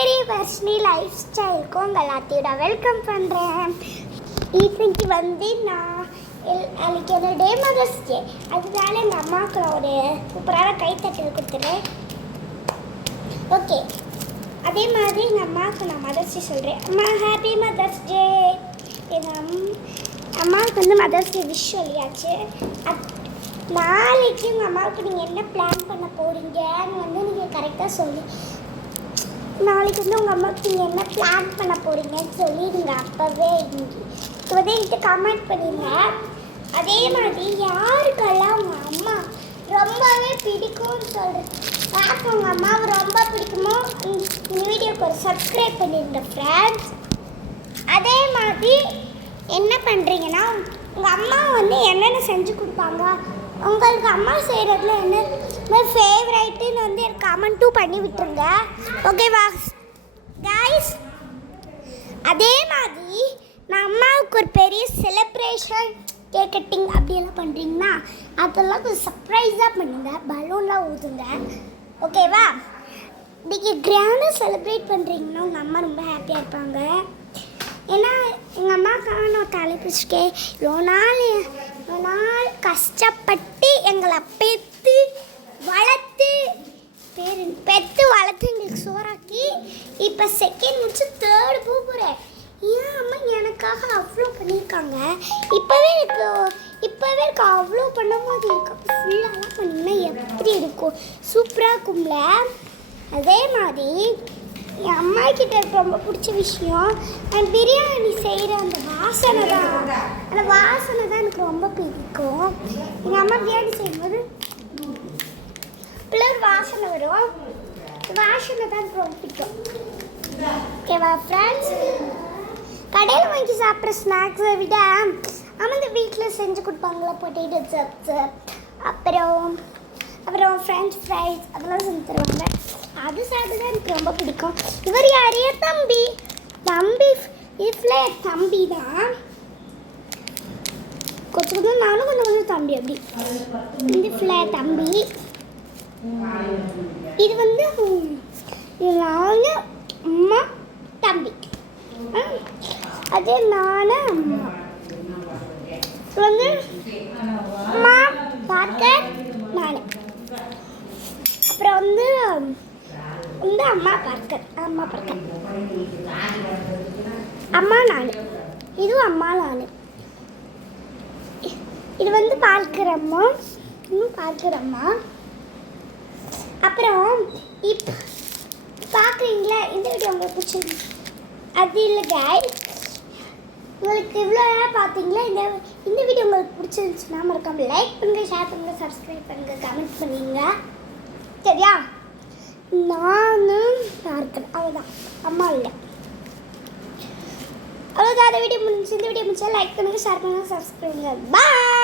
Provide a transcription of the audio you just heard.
மேரி Varshini life ஸ்டைலுக்கு உங்கள் எல்லாத்தையோட welcome பண்ணுறேன். இன்னைக்கு நான் அன்றைக்கி என்னோட மதர்ஸ் டே, அதனால எங்கள் அம்மாவுக்கு ஒரு சூப்பரான கைத்தட்டல் கொடுத்துறேன். ஓகே, அதே மாதிரி எங்கள் அம்மாவுக்கு நான் மதர்ஸ் டே சொல்கிறேன். அம்மா ஹாப்பி மதர்ஸ் டே. எங்கள் அம்மாவுக்கு மதர்ஸ் டே விஷ் சொல்லியாச்சு. நாளைக்கு உங்கள் அம்மாவுக்கு நீங்கள் என்ன பிளான் பண்ண போகிறீங்கன்னு நீங்கள் கரெக்டாக சொல்லி, நாளைக்கு உங்கள் அம்மாவுக்கு நீங்கள் என்ன பிளான் பண்ண போகிறீங்கன்னு சொல்லிடுங்க. அப்போவே என்கிட்ட கமெண்ட் பண்ணிடுங்க. அதே மாதிரி யாருக்கெல்லாம் உங்கள் அம்மா ரொம்பவே பிடிக்கும்னு சொல்கிறேன், பார்க்க உங்கள் அம்மாவை ரொம்ப பிடிக்குமோ இந்த வீடியோக்கு ஒரு சப்ஸ்கிரைப் பண்ணிடுங்க ஃப்ரெண்ட்ஸ். அதே மாதிரி என்ன பண்ணுறீங்கன்னா, உங்கள் அம்மா என்னென்ன செஞ்சு கொடுப்பாங்க, உங்களுக்கு அம்மா செய்கிறதுல என்ன ஃபேவரைட்டுன்னு எனக்கு கமெண்ட்டும் பண்ணி விட்டுருங்க. ஓகேவா கைஸ்? அதே மாதிரி நான் அம்மாவுக்கு ஒரு பெரிய செலிப்ரேஷன் கேக் கட்டிங் அப்படியெல்லாம் பண்ணுறீங்கன்னா அதெல்லாம் கொஞ்சம் சர்ப்ரைஸாக பண்ணுங்க, பலூன்லாம் ஊதுங்க. ஓகேவா? நீங்கள் கிராண்டாக செலிப்ரேட் பண்ணுறீங்கன்னா உங்கள் அம்மா ரொம்ப ஹாப்பியாக இருப்பாங்க. ஏன்னா எங்கள் அம்மாவுக்காக நான் தலைப்பிச்சுக்கேன். இவ்வளோ நாள் கஷ்டப்பட்டு எங்களை பெற்று வளர்த்து எங்களுக்கு சோறாக்கி இப்போ செகண்ட் முடிச்சு தேர்டு போகிறேன். ஏன் அம்மா எனக்காக அவ்வளோ பண்ணியிருக்காங்க. இப்போவே எனக்கு அவ்வளோ பண்ண மாதிரி இருக்கு. அப்போ ஃபுல்லாலாம் பண்ணிங்கன்னா எப்படி இருக்கும்? சூப்பராக இருக்கும்ல. அதே மாதிரி என் அம்மா கிட்ட எனக்கு ரொம்ப பிடிச்ச விஷயம் பிரியாணி செய்கிற அந்த வாசனை தான் எனக்கு ரொம்ப பிடிக்கும். எங்கள் அம்மா பிரியாணி செய்யும்போது ஒரு வாசனை வரும், வாசனை தான் எனக்கு ரொம்ப பிடிக்கும். ஓகேவா ஃப்ரெண்ட்ஸ்? கடையில் வாங்கி சாப்பிட்ற ஸ்நாக்ஸை விட அவங்க வீட்டில் செஞ்சு கொடுப்பாங்களா, பொட்டேட்டோ சிப்ஸு, அப்புறம் ஃப்ரெஞ்ச் ஃப்ரைஸ் அதெல்லாம் செஞ்சு தருவாங்க. அது சாப்பிட்டு தான் எனக்கு ரொம்ப பிடிக்கும். இவர் யாரையே தம்பி இதில் தம்பி தான் கொஞ்சம் நானும் கொஞ்சம் தம்பி அப்படி. இந்த ஃப்ளாட் தம்பி, இது நான் அம்மா தம்பி, அதே நான் அம்மா அம்மா பார்க்க நான், அப்புறம் அம்மா பார்க்க அம்மா நான், இதுவும் அம்மா நான். இது பார்க்கிறம்மா, இன்னும் பார்க்கிறம்மா. அப்புறம் இப்போ பார்க்குறீங்களா, இந்த வீடியோ உங்களுக்கு பிடிச்சிருக்கு அது இல்லை கைஸ். உங்களுக்கு இவ்வளோ நேரம் பார்த்தீங்களா, இந்த வீடியோ உங்களுக்கு பிடிச்சிருந்துச்சுன்னா மறக்காம லைக் பண்ணுங்கள், ஷேர் பண்ணுங்கள், சப்ஸ்கிரைப் பண்ணுங்கள், கமெண்ட் பண்ணுங்க. சரியா? நானும் பார்க்குறேன், அவ்வளோதான், அம்மா இல்லை. அவ்வளோதான், இந்த வீடியோ முடிஞ்சா லைக் பண்ணுங்கள், ஷேர் பண்ணுங்கள், சப்ஸ்கிரைப் பண்ணுங்கள். பாய்.